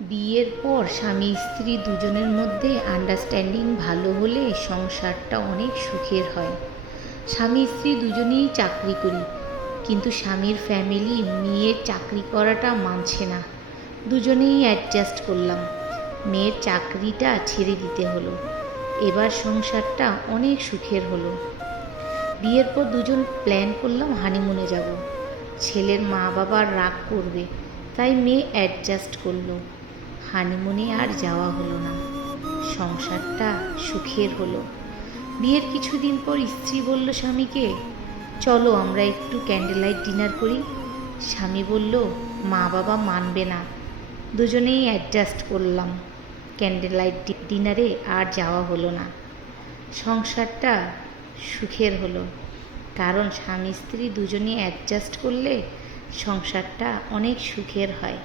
বিয়ের পর স্বামী স্ত্রী দুজনের মধ্যে আন্ডারস্ট্যান্ডিং ভালো হলে সংসারটা অনেক সুখের হয়। স্বামী স্ত্রী দুজনেই চাকরি করি, কিন্তু স্বামীর ফ্যামিলি মেয়ের চাকরি করাটা মানছে না। দুজনেই অ্যাডজাস্ট করলাম, মেয়ের চাকরিটা ছেড়ে দিতে হলো। এবার সংসারটা অনেক সুখের হলো। বিয়ের পর দুজন প্ল্যান করলাম হানিমুনে যাব। ছেলের মা বাবা রাগ করবে, তাই মেয়ে অ্যাডজাস্ট করলো। হানিমুনে আর যাওয়া হলো না। সংসারটা সুখের হলো। বিয়ের কিছুদিন পর স্ত্রী বলল স্বামীকে, চলো আমরা একটু ক্যান্ডেল লাইট ডিনার করি। স্বামী বলল মা বাবা মানবে না। দুজনেই অ্যাডজাস্ট করলাম। ক্যান্ডেল লাইট ডিনারে আর যাওয়া হলো না। সংসারটা সুখের হলো, কারণ স্বামী স্ত্রী দুজনেই অ্যাডজাস্ট করলে সংসারটা অনেক সুখের হয়।